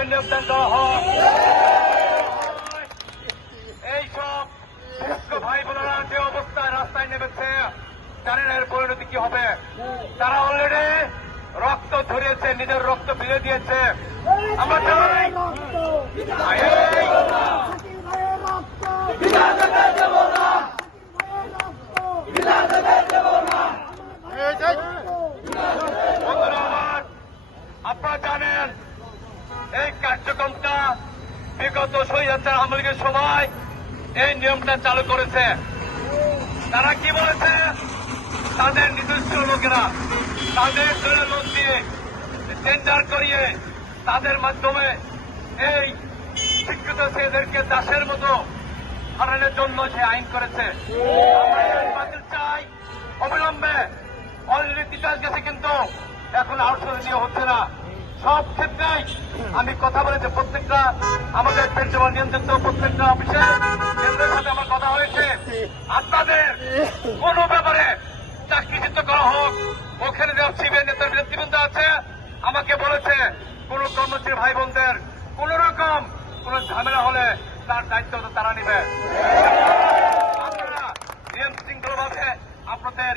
তাদেরকে নিয়োগদান দেওয়া হোক। এইসব ভাই বোনেরা যে অবস্থায় রাস্তায় নেমেছে, জানেন এর পরিণতি কি হবে? তারা অলরেডি রক্ত ধরিয়েছে, নিজের রক্ত ফিরে দিয়েছে। আমরা চাই আপনারা জানেন এই কার্যক্রমটা বিগত স্বৈরাচার আওয়ামী লীগের সময় এই নিয়মটা চালু করেছে। তারা কি বলেছে? তাদের নিজস্ব লোকেরা তাদের দলের লোক দিয়ে টেন্ডার করিয়ে তাদের মাধ্যমে এই শিক্ষিত ছেলেদেরকে দাসের মতো হারানোর জন্য সে আইন করেছে। আমরা চাই অবিলম্বে, অলরেডি তিতাস গেছে কিন্তু এখন আউটসোর্স দিয়ে হচ্ছে না। সব ক্ষেত্রেই আমি কথা বলেছি, প্রত্যেকটা আমাদের পেট্রোল নিয়ন্ত্রিত প্রত্যেকটা অফিসে কেন্দ্রের সাথে আমার কথা হয়েছে। আপনাদের কোন ব্যাপারে চাকরিচ্যুত করা হোক, ওখানে যে সিবিআই নেতৃবৃন্দ আছে আমাকে বলেছে কোন কর্মচারী ভাই বোনদের কোন রকম কোন ঝামেলা হলে তার দায়িত্ব তারা নেবে। আপনারা নিয়ম শৃঙ্খলভাবে আপনাদের